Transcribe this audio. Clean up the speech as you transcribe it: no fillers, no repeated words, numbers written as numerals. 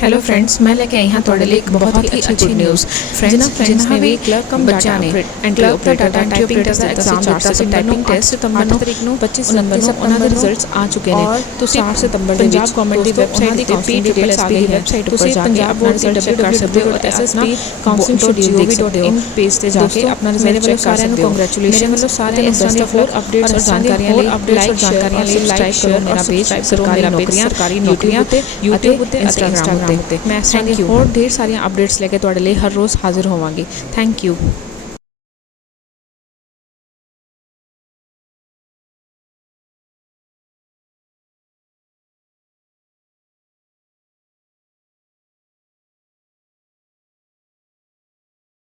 Hello friends, मैं लेके आई हाँ ਤੁਹਾਡੇ ਲਈ ਇੱਕ ਬਹੁਤ ਹੀ ਅੱਛੀ ਗੁੱਡ ਨਿਊਜ਼। फ्रेंड्स ने भी ਬੱਚਿਆਂ ਨੇ ਐਂਟਰੀ ਆਪਰੇਟਰ ਦਾ ਟਾਈਪਿੰਗ ਟੈਸਟ ਦਾ ਐਗਜ਼ਾਮ ਦਿੱਤਾ ਸੀ। ਟਾਈਪਿੰਗ ਟੈਸਟ 8 ਤਰੀਕ ਨੂੰ 25 ਸਤੰਬਰ ਨੂੰ ਉਹਨਾਂ ਦੇ ਰਿਜ਼ਲਟਸ ਆ ਚੁੱਕੇ ਨੇ। ਤੁਸੀਂ 8 ਸਤੰਬਰ ਦੇ ਵਿੱਚ ਗਵਰਨਮੈਂਟ ਦੀ ਵੈਬਸਾਈਟ ਤੇ PTSP ਦੀ ਵੈਬਸਾਈਟ ਉੱਪਰ ਜਾ ਕੇ ਆਪਣਾ ਰਿਜ਼ਲਟ ਚੈੱਕ ਕਰ ਸਕਦੇ ਹੋ ਅਤੇ SSB ਕਾਉਂਸਲਿੰਗ ਸ਼ਡਿਊਲ ਦੇਖ ਸਕਦੇ ਹੋ। ਪੇਜ ਤੇ ਜਾ ਕੇ ਆਪਣਾ ਰਿਜ਼ਲਟ ਚੈੱਕ ਕਰ ਸਕਦੇ ਹੋ। ਕੰਗ੍ਰੈਚੁਲੇਸ਼ਨ ਵੱਲੋਂ ਸਾਰਿਆਂ ਨੂੰ ਬੈਸਟ ਆਫ ਲੱਕ। ਅਪਡੇਟਸ ਔਰ ਜਾਣਕਾਰੀਆਂ ਲਈ ਲਾਈਕ ਸ਼ੇਅਰ ਮੇਰਾ ਪੇਜ ਸਰਕਾਰੀ ਨੌਕਰੀਆਂ ਤੇ YouTube ਤੇ Instagram ਤੇ। ਮੈਂ ਇਸ ਤਰ੍ਹਾਂ ਦੀ ਹੋਰ ढेर सारिया अपडेट्स लेके तुहाडे लिए हर रोज़ हाजिर होवांगी। Thank you.